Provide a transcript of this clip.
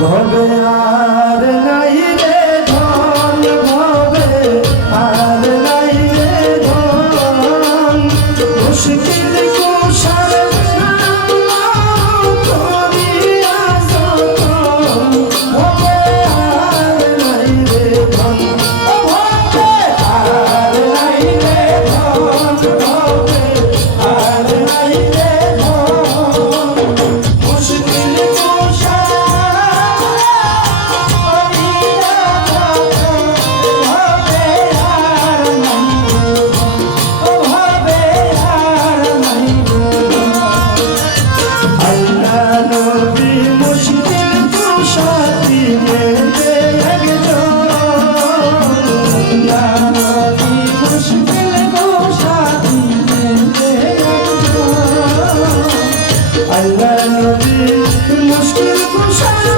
भगवान আজকের পোশাক